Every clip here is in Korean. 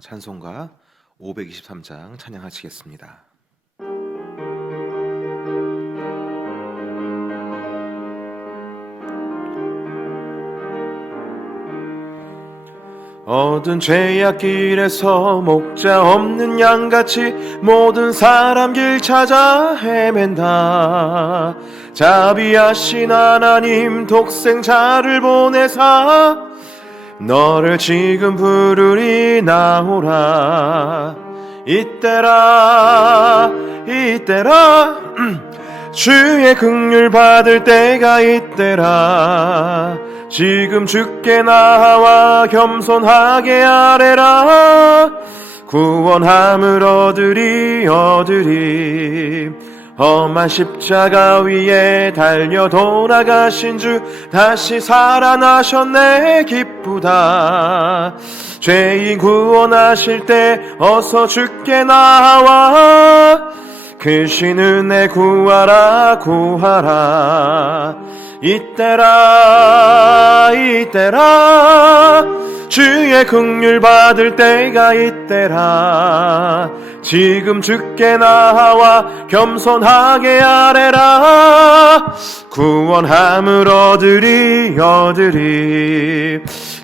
찬송가 523장 찬양하시겠습니다. 어두운 죄악길에서 목자 없는 양같이 모든 사람 길 찾아 헤맨다. 자비하신 하나님 독생자를 보내사 너를 지금 부르리 나오라. 이때라 주의 긍휼 받을 때가 이때라. 지금 주께 나와 겸손하게 아뢰라. 구원함을 얻으리 험한 십자가 위에 달려 돌아가신 주 다시 살아나셨네 기쁘다. 죄인 구원하실 때 어서 주께 나와 크신 은혜 구하라. 이때라 주의 긍휼 받을 때가 이때라. 지금 주께 나와 겸손하게 아뢰라. 구원함을 얻으리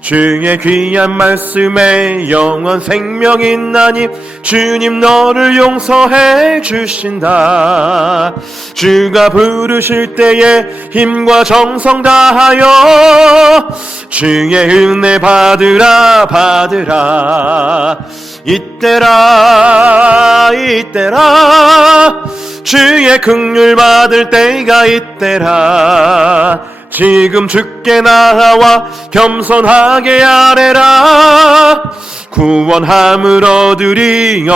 주의 귀한 말씀에 영원 생명 있나니 주님 너를 용서해 주신다. 주가 부르실 때에 힘과 정성 다하여 주의 은혜 받으라. 이때라 주의 긍휼 받을 때가 이때라. 지금 주께 나와 겸손하게 아뢰라. 구원함을 얻으리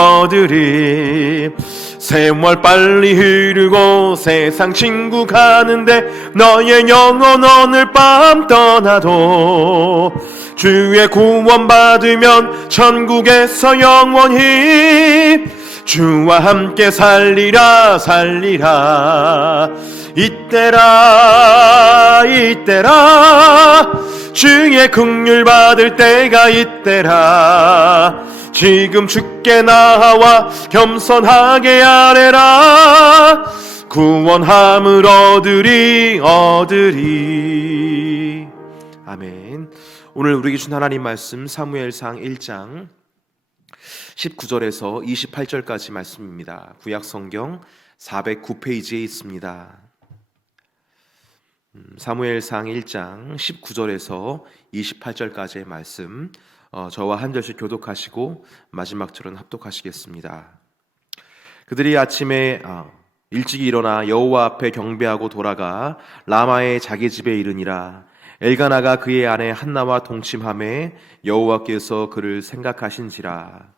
세월 빨리 흐르고 세상 친구 가는데 너의 영혼 오늘 밤 떠나도 주의 구원 받으면 천국에서 영원히 주와 함께 살리라. 이때라 주의 긍휼 받을 때가 이때라. 지금 주께 나와 겸손하게 아뢰라. 구원함을 얻으리 아멘. 오늘 우리에게 준 하나님 말씀 사무엘상 1장 19절에서 28절까지 말씀입니다. 구약성경 409페이지에 있습니다. 사무엘상 1장 19절에서 28절까지의 말씀, 저와 한 절씩 교독하시고 마지막 절은 합독하시겠습니다. 그들이 아침에 일찍 일어나 여호와 앞에 경배하고 돌아가 라마의 자기 집에 이르니라. 엘가나가 그의 아내 한나와 동침하매 여호와께서 그를 생각하신지라.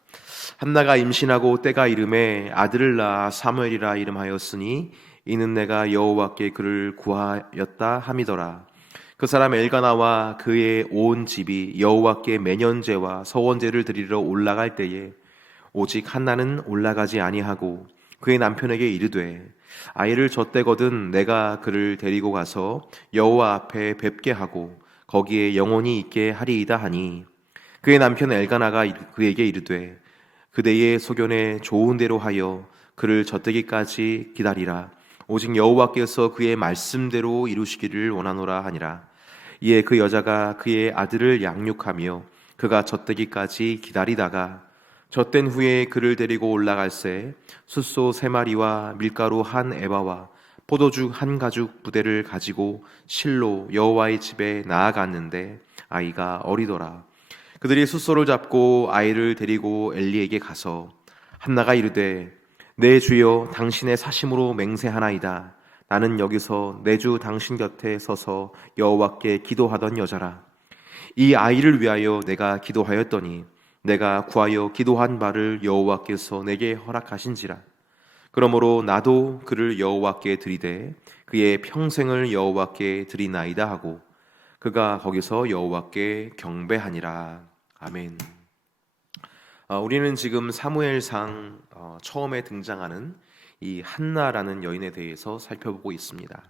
한나가 임신하고 때가 이름에 아들을 낳아 사무엘이라 이름하였으니 이는 내가 여호와께 그를 구하였다 함이더라. 그 사람 엘가나와 그의 온 집이 여호와께 매년제와 서원제를 드리러 올라갈 때에 오직 한나는 올라가지 아니하고 그의 남편에게 이르되 아이를 젖대거든 내가 그를 데리고 가서 여호와 앞에 뵙게 하고 거기에 영원히 있게 하리이다 하니 그의 남편 엘가나가 그에게 이르되 그대의 소견에 좋은 대로 하여 그를 젖대기까지 기다리라. 오직 여호와께서 그의 말씀대로 이루시기를 원하노라 하니라. 이에 그 여자가 그의 아들을 양육하며 그가 젖대기까지 기다리다가 젖된 후에 그를 데리고 올라갈새 숫소 3마리와 밀가루 1에바와 포도주 1가죽 부대를 가지고 실로 여호와의 집에 나아갔는데 아이가 어리더라. 그들이 숫소를 잡고 아이를 데리고 엘리에게 가서 한나가 이르되 내 주여 당신의 사심으로 맹세하나이다. 나는 여기서 내 주 당신 곁에 서서 여호와께 기도하던 여자라. 이 아이를 위하여 내가 기도하였더니 내가 구하여 기도한 바를 여호와께서 내게 허락하신지라. 그러므로 나도 그를 여호와께 드리되 그의 평생을 여호와께 드리나이다 하고 그가 거기서 여호와께 경배하니라. 아멘. 우리는 지금 사무엘상 처음에 등장하는 이 한나라는 여인에 대해서 살펴보고 있습니다.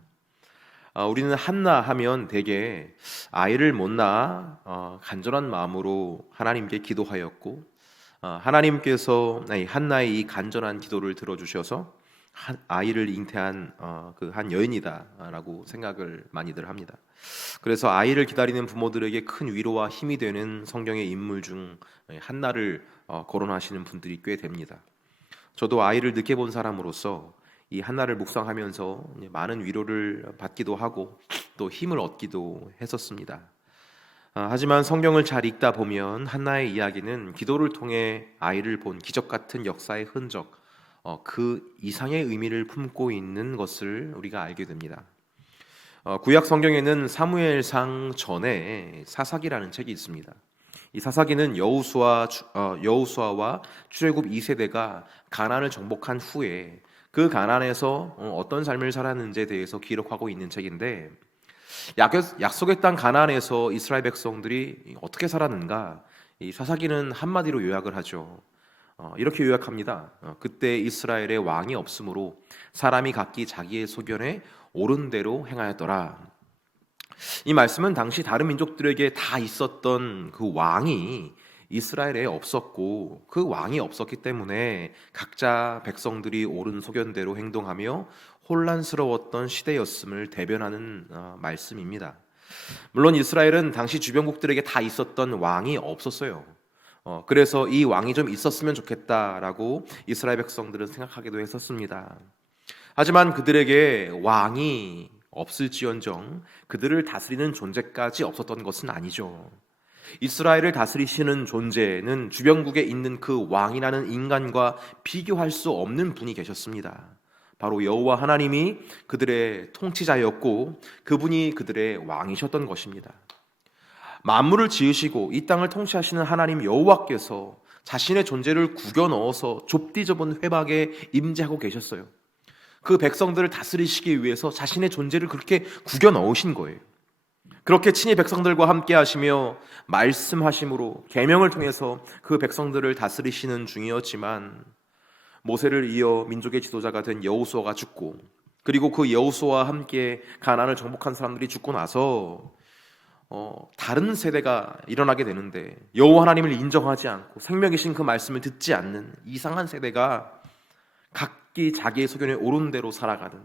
우리는 한나 하면 대개 아이를 못 낳아 간절한 마음으로 하나님께 기도하였고, 하나님께서 한나의 이 간절한 기도를 들어주셔서 아이를 잉태한 그 한 여인이다라고 생각을 많이들 합니다. 그래서 아이를 기다리는 부모들에게 큰 위로와 힘이 되는 성경의 인물 중 한나를 거론하시는 분들이 꽤 됩니다. 저도 아이를 늦게 본 사람으로서 이 한나를 묵상하면서 많은 위로를 받기도 하고 또 힘을 얻기도 했었습니다. 하지만 성경을 잘 읽다 보면 한나의 이야기는 기도를 통해 아이를 본 기적 같은 역사의 흔적, 그 이상의 의미를 품고 있는 것을 우리가 알게 됩니다. 구약 성경에는 사무엘상 전에 사사기라는 책이 있습니다. 이 사사기는 여호수아와 출애굽 2세대가 가나안을 정복한 후에 그 가나안에서 어떤 삶을 살았는지에 대해서 기록하고 있는 책인데, 약속의 땅 가나안에서 이스라엘 백성들이 어떻게 살았는가, 이 사사기는 한마디로 요약을 하죠. 이렇게 요약합니다. 그때 이스라엘에 왕이 없으므로 사람이 각기 자기의 소견에 옳은 대로 행하였더라. 이 말씀은 당시 다른 민족들에게 다 있었던 그 왕이 이스라엘에 없었고, 그 왕이 없었기 때문에 각자 백성들이 옳은 소견대로 행동하며 혼란스러웠던 시대였음을 대변하는 말씀입니다. 물론 이스라엘은 당시 주변국들에게 다 있었던 왕이 없었어요. 그래서 이 왕이 좀 있었으면 좋겠다라고 이스라엘 백성들은 생각하기도 했었습니다. 하지만 그들에게 왕이 없을지언정 그들을 다스리는 존재까지 없었던 것은 아니죠. 이스라엘을 다스리시는 존재는 주변국에 있는 그 왕이라는 인간과 비교할 수 없는 분이 계셨습니다. 바로 여호와 하나님이 그들의 통치자였고 그분이 그들의 왕이셨던 것입니다. 만물을 지으시고 이 땅을 통치하시는 하나님 여호와께서 자신의 존재를 구겨 넣어서 좁디 좁은 회막에 임재하고 계셨어요. 그 백성들을 다스리시기 위해서 자신의 존재를 그렇게 구겨 넣으신 거예요. 그렇게 친히 백성들과 함께 하시며 말씀하심으로 계명을 통해서 그 백성들을 다스리시는 중이었지만, 모세를 이어 민족의 지도자가 된 여호수아가 죽고, 그리고 그 여호수아와 함께 가나안을 정복한 사람들이 죽고 나서 다른 세대가 일어나게 되는데, 여호와 하나님을 인정하지 않고 생명이신 그 말씀을 듣지 않는 이상한 세대가 각기 자기의 소견에 옳은 대로 살아가는,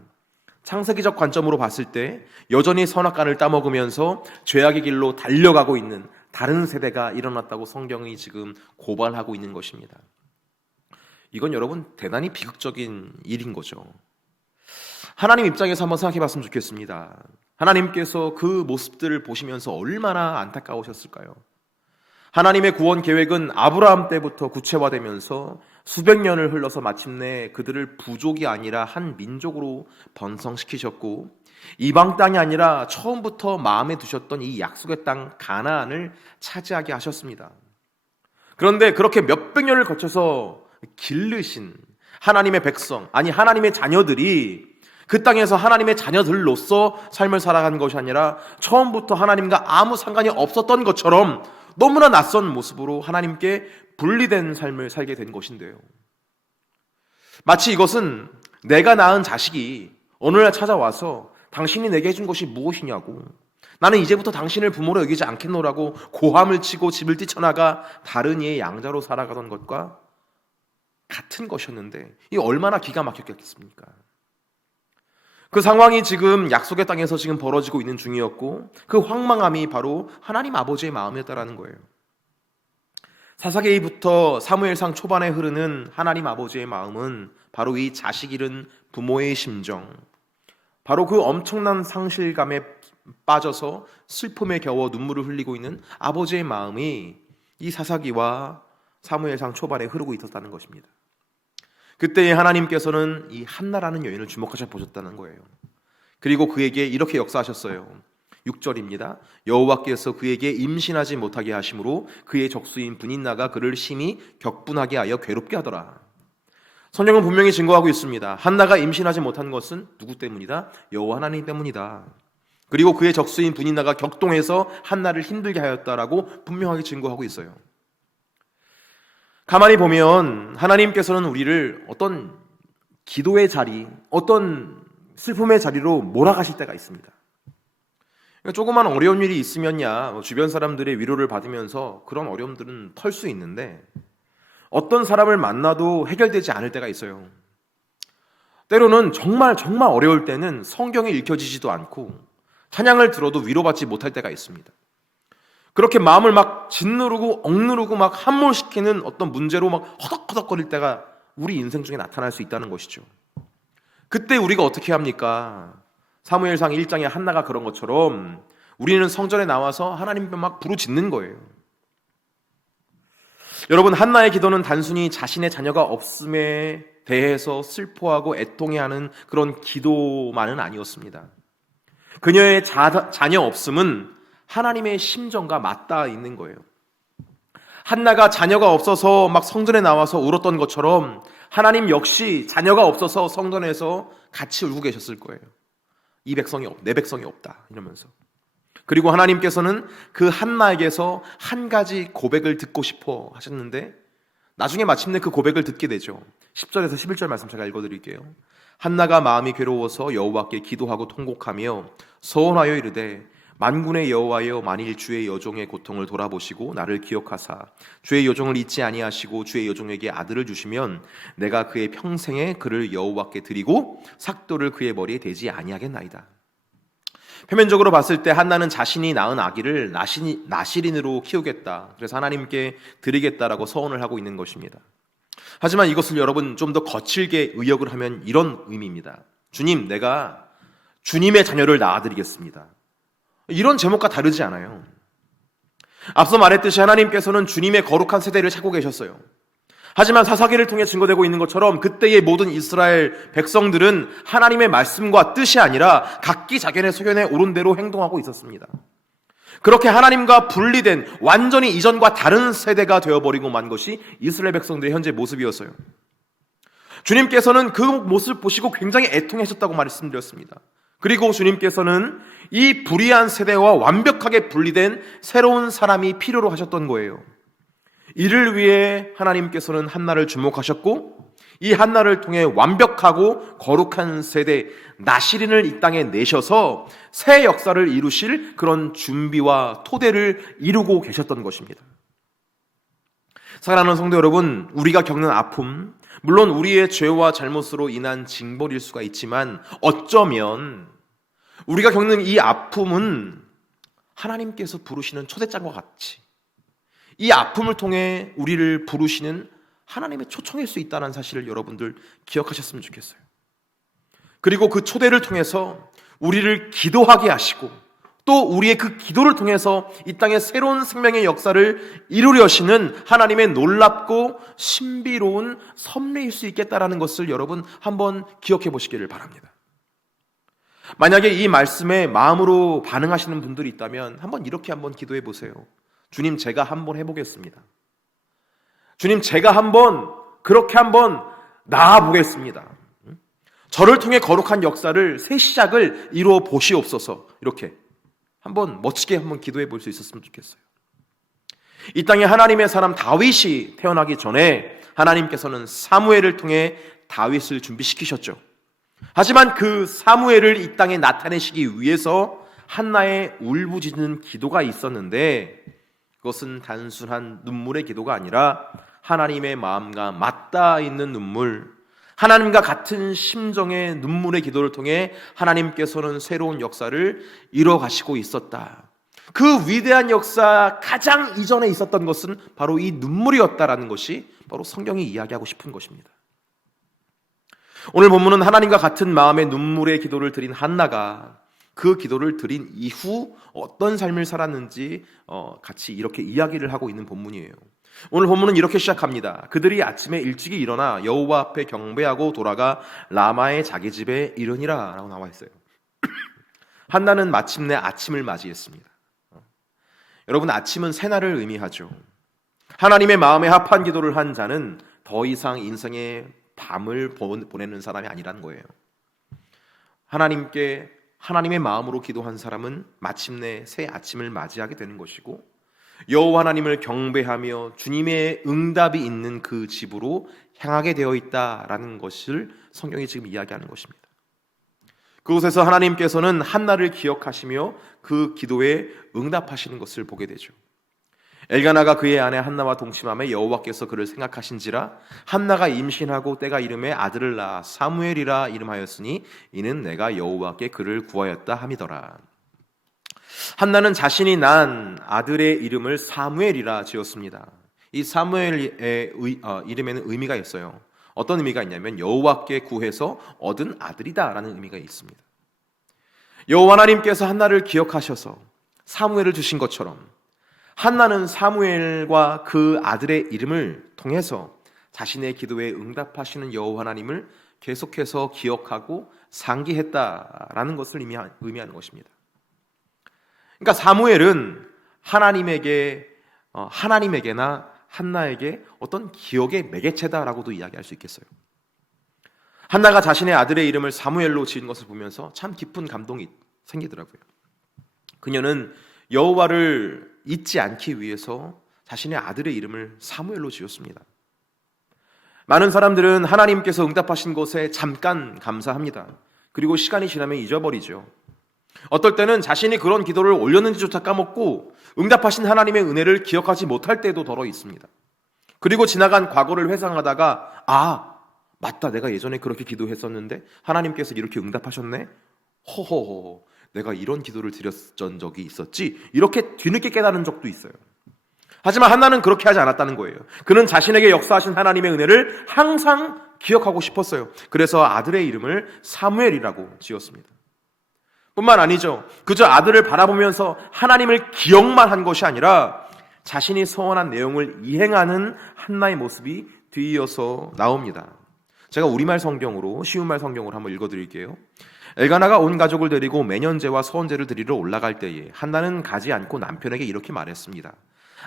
창세기적 관점으로 봤을 때 여전히 선악과를 따먹으면서 죄악의 길로 달려가고 있는 다른 세대가 일어났다고 성경이 지금 고발하고 있는 것입니다. 이건 여러분 대단히 비극적인 일인 거죠. 하나님 입장에서 한번 생각해 봤으면 좋겠습니다. 하나님께서 그 모습들을 보시면서 얼마나 안타까우셨을까요? 하나님의 구원 계획은 아브라함 때부터 구체화되면서 수백 년을 흘러서 마침내 그들을 부족이 아니라 한 민족으로 번성시키셨고, 이방 땅이 아니라 처음부터 마음에 두셨던 이 약속의 땅 가나안을 차지하게 하셨습니다. 그런데 그렇게 몇백 년을 거쳐서 기르신 하나님의 백성, 아니 하나님의 자녀들이 그 땅에서 하나님의 자녀들로서 삶을 살아간 것이 아니라 처음부터 하나님과 아무 상관이 없었던 것처럼 너무나 낯선 모습으로 하나님께 분리된 삶을 살게 된 것인데요. 마치 이것은 내가 낳은 자식이 어느 날 찾아와서 당신이 내게 해준 것이 무엇이냐고, 나는 이제부터 당신을 부모로 여기지 않겠노라고 고함을 치고 집을 뛰쳐나가 다른 이의 양자로 살아가던 것과 같은 것이었는데, 이 얼마나 기가 막혔겠습니까? 그 상황이 지금 약속의 땅에서 지금 벌어지고 있는 중이었고, 그 황망함이 바로 하나님 아버지의 마음이었다라는 거예요. 사사기부터 사무엘상 초반에 흐르는 하나님 아버지의 마음은 바로 이 자식 잃은 부모의 심정, 바로 그 엄청난 상실감에 빠져서 슬픔에 겨워 눈물을 흘리고 있는 아버지의 마음이 이 사사기와 사무엘상 초반에 흐르고 있었다는 것입니다. 그때 하나님께서는 이 한나라는 여인을 주목하셔 보셨다는 거예요. 그리고 그에게 이렇게 역사하셨어요. 6절입니다. 여호와께서 그에게 임신하지 못하게 하심으로 그의 적수인 브닛나가 그를 심히 격분하게 하여 괴롭게 하더라. 성경은 분명히 증거하고 있습니다. 한나가 임신하지 못한 것은 누구 때문이다? 여호와 하나님 때문이다. 그리고 그의 적수인 브닛나가 격동해서 한나를 힘들게 하였다라고 분명하게 증거하고 있어요. 가만히 보면 하나님께서는 우리를 어떤 기도의 자리, 어떤 슬픔의 자리로 몰아가실 때가 있습니다. 조그만 어려운 일이 있으면야 주변 사람들의 위로를 받으면서 그런 어려움들은 털 수 있는데 어떤 사람을 만나도 해결되지 않을 때가 있어요. 때로는 정말 어려울 때는 성경이 읽혀지지도 않고 찬양을 들어도 위로받지 못할 때가 있습니다. 그렇게 마음을 막 짓누르고 억누르고 막 함몰시키는 어떤 문제로 막 허덕허덕거릴 때가 우리 인생 중에 나타날 수 있다는 것이죠. 그때 우리가 어떻게 합니까? 사무엘상 1장에 한나가 그런 것처럼 우리는 성전에 나와서 하나님께 막 부르짖는 거예요. 여러분, 한나의 기도는 단순히 자신의 자녀가 없음에 대해서 슬퍼하고 애통해하는 그런 기도만은 아니었습니다. 그녀의 자녀 없음은 하나님의 심정과 맞닿아 있는 거예요. 한나가 자녀가 없어서 막 성전에 나와서 울었던 것처럼 하나님 역시 자녀가 없어서 성전에서 같이 울고 계셨을 거예요. 내 백성이 없다 이러면서. 그리고 하나님께서는 그 한나에게서 한 가지 고백을 듣고 싶어 하셨는데 나중에 마침내 그 고백을 듣게 되죠. 10절에서 11절 말씀 제가 읽어드릴게요. 한나가 마음이 괴로워서 여호와께 기도하고 통곡하며 서원하여 이르되 만군의 여호와여, 만일 주의 여종의 고통을 돌아보시고 나를 기억하사 주의 여종을 잊지 아니하시고 주의 여종에게 아들을 주시면 내가 그의 평생에 그를 여호와께 드리고 삭도를 그의 머리에 대지 아니하겠나이다. 표면적으로 봤을 때 한나는 자신이 낳은 아기를 나실인으로 키우겠다, 그래서 하나님께 드리겠다라고 서원을 하고 있는 것입니다. 하지만 이것을 여러분 좀 더 거칠게 의역을 하면 이런 의미입니다. 주님, 내가 주님의 자녀를 낳아드리겠습니다. 이런 제목과 다르지 않아요. 앞서 말했듯이 하나님께서는 주님의 거룩한 세대를 찾고 계셨어요. 하지만 사사기를 통해 증거되고 있는 것처럼 그때의 모든 이스라엘 백성들은 하나님의 말씀과 뜻이 아니라 각기 자기네 소견에 오른 대로 행동하고 있었습니다. 그렇게 하나님과 분리된 완전히 이전과 다른 세대가 되어버리고 만 것이 이스라엘 백성들의 현재 모습이었어요. 주님께서는 그 모습을 보시고 굉장히 애통하셨다고 말씀드렸습니다. 그리고 주님께서는 이 불의한 세대와 완벽하게 분리된 새로운 사람이 필요로 하셨던 거예요. 이를 위해 하나님께서는 한나를 주목하셨고 이 한나를 통해 완벽하고 거룩한 세대 나실인을 이 땅에 내셔서 새 역사를 이루실 그런 준비와 토대를 이루고 계셨던 것입니다. 사랑하는 성도 여러분, 우리가 겪는 아픔, 물론 우리의 죄와 잘못으로 인한 징벌일 수가 있지만 어쩌면 우리가 겪는 이 아픔은 하나님께서 부르시는 초대장과 같이 이 아픔을 통해 우리를 부르시는 하나님의 초청일 수 있다는 사실을 여러분들 기억하셨으면 좋겠어요. 그리고 그 초대를 통해서 우리를 기도하게 하시고 또 우리의 그 기도를 통해서 이 땅에 새로운 생명의 역사를 이루려시는 하나님의 놀랍고 신비로운 섭리일 수 있겠다라는 것을 여러분 한번 기억해 보시기를 바랍니다. 만약에 이 말씀에 마음으로 반응하시는 분들이 있다면 한번 이렇게 한번 기도해 보세요. 주님, 제가 한번 해보겠습니다. 주님, 제가 그렇게 한번 나아보겠습니다. 저를 통해 거룩한 역사를, 새 시작을 이루어 보시옵소서. 이렇게 한번 멋지게 한번 기도해 볼 수 있었으면 좋겠어요. 이 땅에 하나님의 사람 다윗이 태어나기 전에 하나님께서는 사무엘을 통해 다윗을 준비시키셨죠. 하지만 그 사무엘을 이 땅에 나타내시기 위해서 한나의 울부짖는 기도가 있었는데 그것은 단순한 눈물의 기도가 아니라 하나님의 마음과 맞닿아 있는 눈물, 하나님과 같은 심정의 눈물의 기도를 통해 하나님께서는 새로운 역사를 이루어 가시고 있었다. 그 위대한 역사 가장 이전에 있었던 것은 바로 이 눈물이었다라는 것이 바로 성경이 이야기하고 싶은 것입니다. 오늘 본문은 하나님과 같은 마음의 눈물의 기도를 드린 한나가 그 기도를 드린 이후 어떤 삶을 살았는지 같이 이렇게 이야기를 하고 있는 본문이에요. 오늘 본문은 이렇게 시작합니다. 그들이 아침에 일찍이 일어나 여호와 앞에 경배하고 돌아가 라마의 자기 집에 이르니라 라고 나와 있어요. 한나는 마침내 아침을 맞이했습니다. 여러분, 아침은 새날을 의미하죠. 하나님의 마음에 합한 기도를 한 자는 더 이상 인생의 밤을 보내는 사람이 아니라는 거예요. 하나님의 마음으로 기도한 사람은 마침내 새 아침을 맞이하게 되는 것이고 여호와 하나님을 경배하며 주님의 응답이 있는 그 집으로 향하게 되어 있다라는 것을 성경이 지금 이야기하는 것입니다. 그곳에서 하나님께서는 한나를 기억하시며 그 기도에 응답하시는 것을 보게 되죠. 엘가나가 그의 아내 한나와 동침함에 여호와께서 그를 생각하신지라 한나가 임신하고 때가 이름에 아들을 낳아 사무엘이라 이름하였으니 이는 내가 여호와께 그를 구하였다 함이더라. 한나는 자신이 낳은 아들의 이름을 사무엘이라 지었습니다. 이 사무엘의 이름에는 의미가 있어요. 어떤 의미가 있냐면 여호와께 구해서 얻은 아들이다라는 의미가 있습니다. 여호와 하나님께서 한나를 기억하셔서 사무엘을 주신 것처럼 한나는 사무엘과 그 아들의 이름을 통해서 자신의 기도에 응답하시는 여호와 하나님을 계속해서 기억하고 상기했다라는 것을 의미하는 것입니다. 그러니까 사무엘은 하나님에게나 한나에게 어떤 기억의 매개체다라고도 이야기할 수 있겠어요. 한나가 자신의 아들의 이름을 사무엘로 지은 것을 보면서 참 깊은 감동이 생기더라고요. 그녀는 여호와를 잊지 않기 위해서 자신의 아들의 이름을 사무엘로 지었습니다. 많은 사람들은 하나님께서 응답하신 것에 잠깐 감사합니다. 그리고 시간이 지나면 잊어버리죠. 어떨 때는 자신이 그런 기도를 올렸는지조차 까먹고 응답하신 하나님의 은혜를 기억하지 못할 때도 더러 있습니다. 그리고 지나간 과거를 회상하다가 맞다, 내가 예전에 그렇게 기도했었는데 하나님께서 이렇게 응답하셨네? 허허허, 내가 이런 기도를 드렸던 적이 있었지? 이렇게 뒤늦게 깨달은 적도 있어요. 하지만 한나는 그렇게 하지 않았다는 거예요. 그는 자신에게 역사하신 하나님의 은혜를 항상 기억하고 싶었어요. 그래서 아들의 이름을 사무엘이라고 지었습니다. 뿐만 아니죠. 그저 아들을 바라보면서 하나님을 기억만 한 것이 아니라 자신이 서원한 내용을 이행하는 한나의 모습이 뒤이어서 나옵니다. 제가 우리말 성경으로, 쉬운 말 성경으로 한번 읽어드릴게요. 엘가나가 온 가족을 데리고 매년제와 서원제를 드리러 올라갈 때에 한나는 가지 않고 남편에게 이렇게 말했습니다.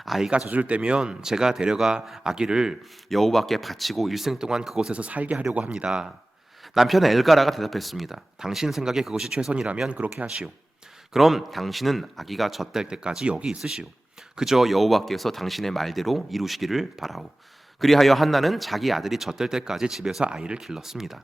아이가 젖을 때면 제가 데려가 아기를 여호와께 바치고 일생 동안 그곳에서 살게 하려고 합니다. 남편 엘가나가 대답했습니다. 당신 생각에 그것이 최선이라면 그렇게 하시오. 그럼 당신은 아기가 젖될 때까지 여기 있으시오. 그저 여호와께서 당신의 말대로 이루시기를 바라오. 그리하여 한나는 자기 아들이 젖될 때까지 집에서 아이를 길렀습니다.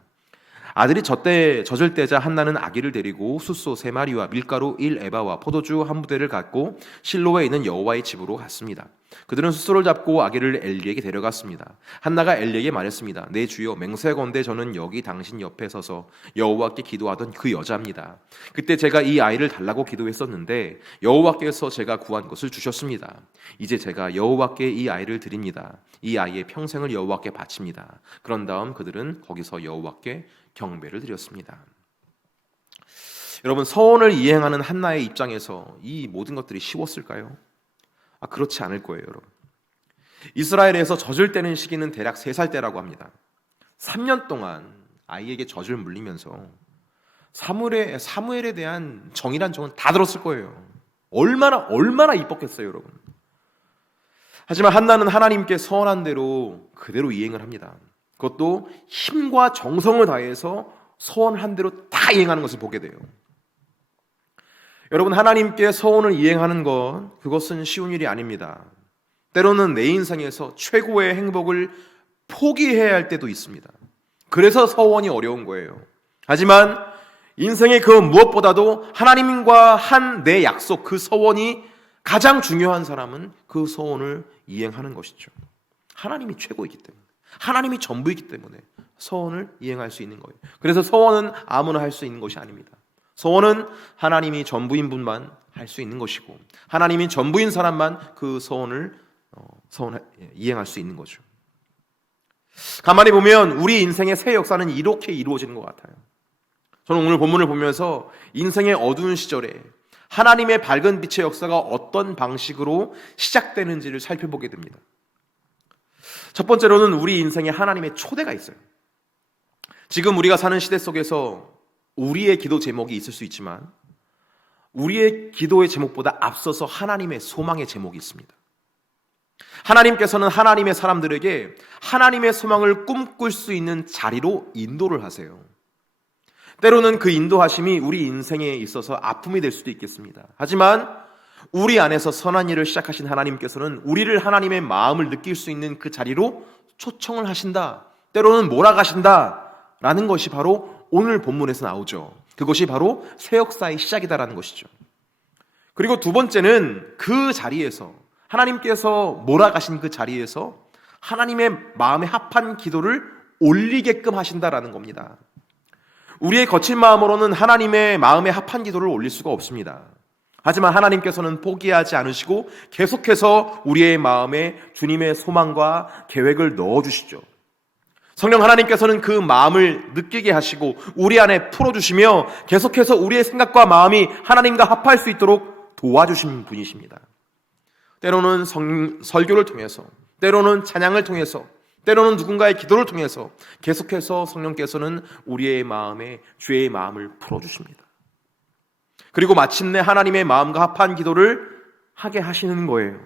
아들이 젖을 때자 한나는 아기를 데리고 숫소 3마리와 밀가루 1에바와 포도주 한 부대를 갖고 실로에 있는 여호와의 집으로 갔습니다. 그들은 숫소를 잡고 아기를 엘리에게 데려갔습니다. 한나가 엘리에게 말했습니다. 내 주여, 맹세건대 저는 여기 당신 옆에 서서 여호와께 기도하던 그 여자입니다. 그때 제가 이 아이를 달라고 기도했었는데 여호와께서 제가 구한 것을 주셨습니다. 이제 제가 여호와께 이 아이를 드립니다. 이 아이의 평생을 여호와께 바칩니다. 그런 다음 그들은 거기서 여호와께 경배를 드렸습니다. 여러분, 서원을 이행하는 한나의 입장에서 이 모든 것들이 쉬웠을까요? 그렇지 않을 거예요, 여러분. 이스라엘에서 젖을 떼는 시기는 대략 3살 때라고 합니다. 3년 동안 아이에게 젖을 물리면서 사무엘에 대한 정이란 정은 다 들었을 거예요. 얼마나 이뻤겠어요, 여러분. 하지만 한나는 하나님께 서원한 대로 그대로 이행을 합니다. 그것도 힘과 정성을 다해서 서원한 대로 다 이행하는 것을 보게 돼요. 여러분, 하나님께 서원을 이행하는 그것은 쉬운 일이 아닙니다. 때로는 내 인생에서 최고의 행복을 포기해야 할 때도 있습니다. 그래서 서원이 어려운 거예요. 하지만 인생의 그 무엇보다도 하나님과 한 내 약속, 그 서원이 가장 중요한 사람은 그 서원을 이행하는 것이죠. 하나님이 최고이기 때문에, 하나님이 전부이기 때문에 서원을 이행할 수 있는 거예요. 그래서 서원은 아무나 할 수 있는 것이 아닙니다. 서원은 하나님이 전부인 분만 할 수 있는 것이고, 하나님이 전부인 사람만 그 서원을 이행할 수 있는 거죠. 가만히 보면 우리 인생의 새 역사는 이렇게 이루어지는 것 같아요. 저는 오늘 본문을 보면서 인생의 어두운 시절에 하나님의 밝은 빛의 역사가 어떤 방식으로 시작되는지를 살펴보게 됩니다. 첫 번째로는 우리 인생에 하나님의 초대가 있어요. 지금 우리가 사는 시대 속에서 우리의 기도 제목이 있을 수 있지만 우리의 기도의 제목보다 앞서서 하나님의 소망의 제목이 있습니다. 하나님께서는 하나님의 사람들에게 하나님의 소망을 꿈꿀 수 있는 자리로 인도를 하세요. 때로는 그 인도하심이 우리 인생에 있어서 아픔이 될 수도 있겠습니다. 하지만 우리 안에서 선한 일을 시작하신 하나님께서는 우리를 하나님의 마음을 느낄 수 있는 그 자리로 초청을 하신다, 때로는 몰아가신다 라는 것이 바로 오늘 본문에서 나오죠. 그것이 바로 새 역사의 시작이다라는 것이죠. 그리고 두 번째는 그 자리에서 하나님께서 몰아가신 그 자리에서 하나님의 마음에 합한 기도를 올리게끔 하신다라는 겁니다. 우리의 거친 마음으로는 하나님의 마음에 합한 기도를 올릴 수가 없습니다. 하지만 하나님께서는 포기하지 않으시고 계속해서 우리의 마음에 주님의 소망과 계획을 넣어주시죠. 성령 하나님께서는 그 마음을 느끼게 하시고 우리 안에 풀어주시며 계속해서 우리의 생각과 마음이 하나님과 합할 수 있도록 도와주신 분이십니다. 때로는 설교를 통해서, 때로는 찬양을 통해서, 때로는 누군가의 기도를 통해서 계속해서 성령께서는 우리의 마음에 주의 마음을 풀어주십니다. 그리고 마침내 하나님의 마음과 합한 기도를 하게 하시는 거예요.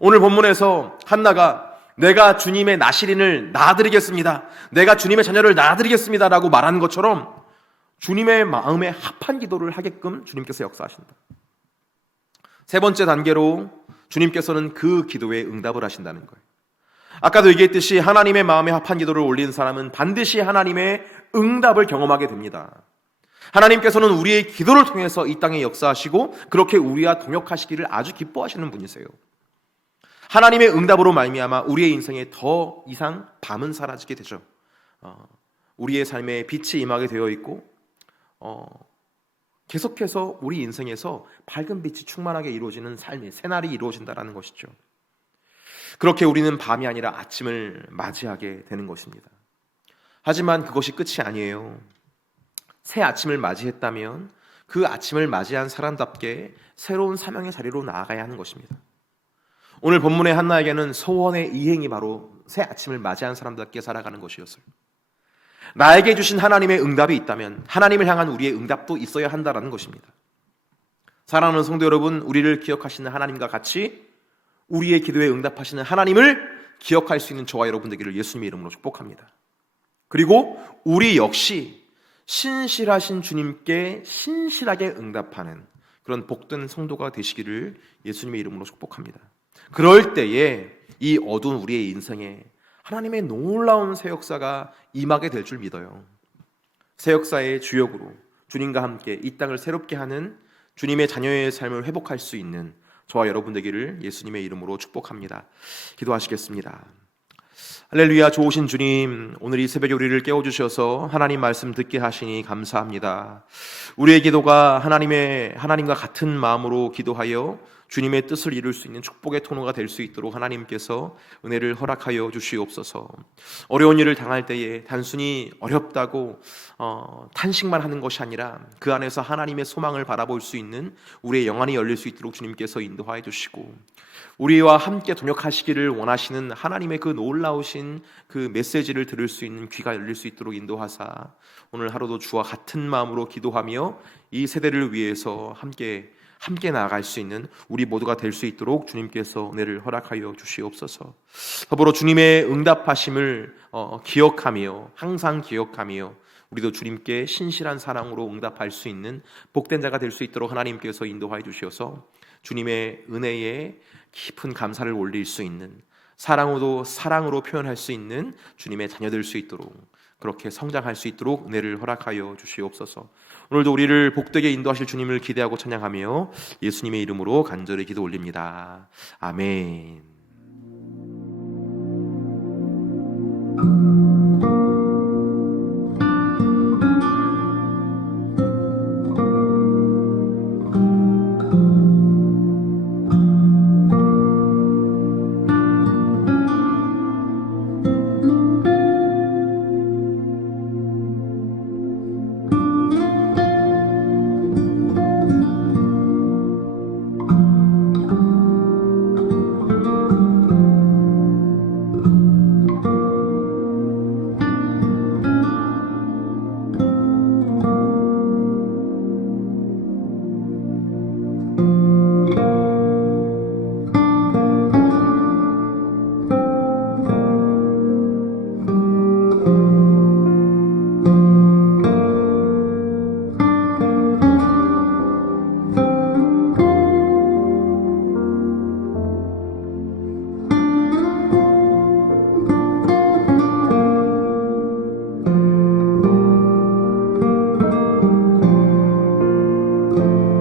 오늘 본문에서 한나가 내가 주님의 나시린을 낳아드리겠습니다, 내가 주님의 자녀를 낳아드리겠습니다 라고 말하는 것처럼 주님의 마음에 합한 기도를 하게끔 주님께서 역사하신다. 세 번째 단계로 주님께서는 그 기도에 응답을 하신다는 거예요. 아까도 얘기했듯이 하나님의 마음에 합한 기도를 올린 사람은 반드시 하나님의 응답을 경험하게 됩니다. 하나님께서는 우리의 기도를 통해서 이 땅에 역사하시고 그렇게 우리와 동역하시기를 아주 기뻐하시는 분이세요. 하나님의 응답으로 말미암아 우리의 인생에 더 이상 밤은 사라지게 되죠. 우리의 삶에 빛이 임하게 되어 있고 계속해서 우리 인생에서 밝은 빛이 충만하게 이루어지는 삶의 새날이 이루어진다는 것이죠. 그렇게 우리는 밤이 아니라 아침을 맞이하게 되는 것입니다. 하지만 그것이 끝이 아니에요. 새 아침을 맞이했다면 그 아침을 맞이한 사람답게 새로운 사명의 자리로 나아가야 하는 것입니다. 오늘 본문의 한나에게는 소원의 이행이 바로 새 아침을 맞이한 사람답게 살아가는 것이었어요. 나에게 주신 하나님의 응답이 있다면 하나님을 향한 우리의 응답도 있어야 한다는 것입니다. 사랑하는 성도 여러분, 우리를 기억하시는 하나님과 같이 우리의 기도에 응답하시는 하나님을 기억할 수 있는 저와 여러분 되기를 예수님의 이름으로 축복합니다. 그리고 우리 역시 신실하신 주님께 신실하게 응답하는 그런 복된 성도가 되시기를 예수님의 이름으로 축복합니다. 그럴 때에 이 어두운 우리의 인생에 하나님의 놀라운 새 역사가 임하게 될 줄 믿어요. 새 역사의 주역으로 주님과 함께 이 땅을 새롭게 하는 주님의 자녀의 삶을 회복할 수 있는 저와 여러분 되기를 예수님의 이름으로 축복합니다. 기도하시겠습니다. 할렐루야. 좋으신 주님, 오늘 이 새벽에 우리를 깨워주셔서 하나님 말씀 듣게 하시니 감사합니다. 우리의 기도가 하나님과 같은 마음으로 기도하여 주님의 뜻을 이룰 수 있는 축복의 통로가 될 수 있도록 하나님께서 은혜를 허락하여 주시옵소서. 어려운 일을 당할 때에 단순히 어렵다고 탄식만 하는 것이 아니라 그 안에서 하나님의 소망을 바라볼 수 있는 우리의 영안이 열릴 수 있도록 주님께서 인도하여 주시고 우리와 함께 동역하시기를 원하시는 하나님의 그 놀라우신 그 메시지를 들을 수 있는 귀가 열릴 수 있도록 인도하사 오늘 하루도 주와 같은 마음으로 기도하며 이 세대를 위해서 함께 나아갈 수 있는 우리 모두가 될 수 있도록 주님께서 은혜를 허락하여 주시옵소서. 더불어 주님의 응답하심을 기억하며 항상 기억하며 우리도 주님께 신실한 사랑으로 응답할 수 있는 복된 자가 될 수 있도록 하나님께서 인도하여 주셔서 주님의 은혜에 깊은 감사를 올릴 수 있는 사랑으로 표현할 수 있는 주님의 자녀 될 수 있도록 그렇게 성장할 수 있도록 은혜를 허락하여 주시옵소서. 오늘도 우리를 복되게 인도하실 주님을 기대하고 찬양하며 예수님의 이름으로 간절히 기도 올립니다. 아멘. 아멘.